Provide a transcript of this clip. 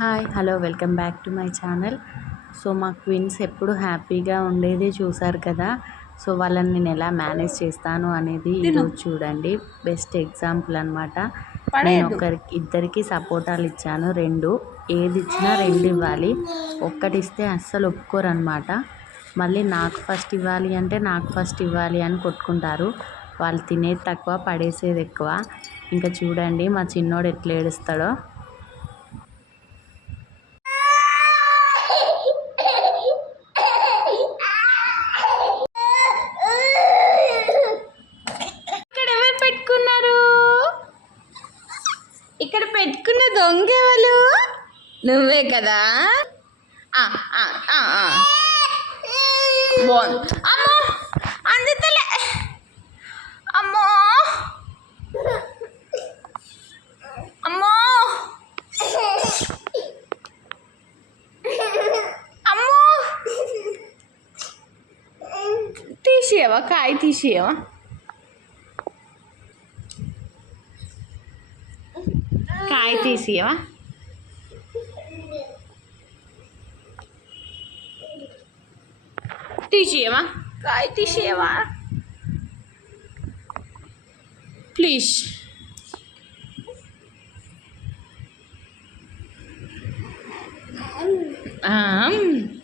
Hi hello welcome back to my channel. So మా Queens ఎప్పుడు హ్యాపీగా ఉండేది చూసారు కదా. సో వాళ్ళని నేను ఎలా మేనేజ్ చేస్తాను అనేది ఈరోజు చూడండి. బెస్ట్ ఎగ్జాంపుల్ అనమాట నేను ఒకరికి ఇద్దరికి సపోటాలు ఇచ్చాను రెండు. ఏది ఇచ్చినా రెండు ఇవ్వాలి. ఒక్కటి ఇస్తే అస్సలు ఒప్పుకోరు అనమాట మళ్ళీ నాకు ఫస్ట్ ఇవ్వాలి అంటే నాకు ఫస్ట్ ఇవ్వాలి అని కొట్టుకుంటారు. వాళ్ళు తినేది తక్కువ పడేసేది ఎక్కువ. ఇంకా చూడండి మా చిన్నోడు ఎట్లా ఏడుస్తాడో. ఇక్కడ పెట్టుకున్న దొంగ ఎవరు? నువ్వే కదా? ఆ, ఆ, బాగుంది అమ్మో అందుతలే. అమ్మో. అమ్మో. అమ్మో. తీసేయవా? కాయ తీసేయవా? కాయ తీసేయవా? తీసేయవా కాయ తీసేయవా ప్లీజ్. Um,